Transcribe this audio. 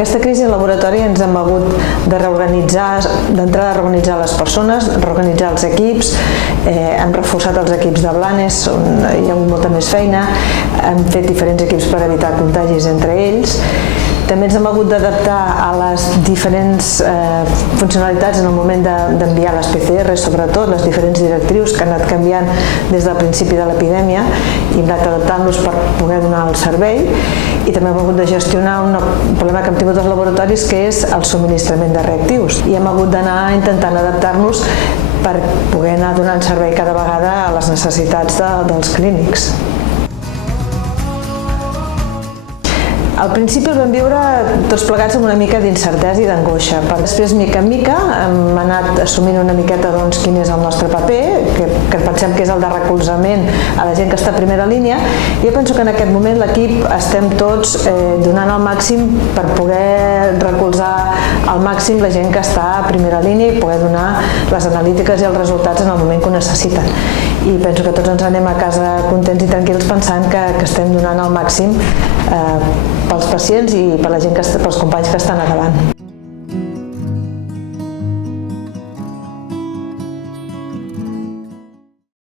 Aquesta crisi al laboratori ens hem hagut de reorganitzar, d'entrada reorganitzar les persones, reorganitzar els equips, hem reforçat els equips de Blanes, on hi ha hagut molta més feina, hem fet diferents equips per evitar contagis entre ells. També ens hem hagut d'adaptar a les diferents funcionalitats en el moment d'enviar les PCR, sobretot les diferents directrius que han anat canviant des del principi de l'epidèmia i hem anat adaptant-los per poder donar el servei. I també hem hagut de gestionar un problema que hem tingut als laboratoris, que és el subministrament de reactius. I hem hagut d'anar intentant adaptar-nos per poder anar donant servei cada vegada a les necessitats dels clínics. Al principi el vam viure tots plegats amb una mica d'incertesa i d'angoixa, però després, mica en mica, hem anat assumint una miqueta quin és el nostre paper, que pensem que és el de recolzament a la gent que està a primera línia. Jo penso que en aquest moment l'equip estem tots donant el màxim per poder recolzar al màxim la gent que està a primera línia i poder donar les analítiques i els resultats en el moment que ho necessiten. I penso que tots ens anem a casa contents i tranquils pensant que estem donant el màxim pels pacients i per la gent pels companys que estan a davant.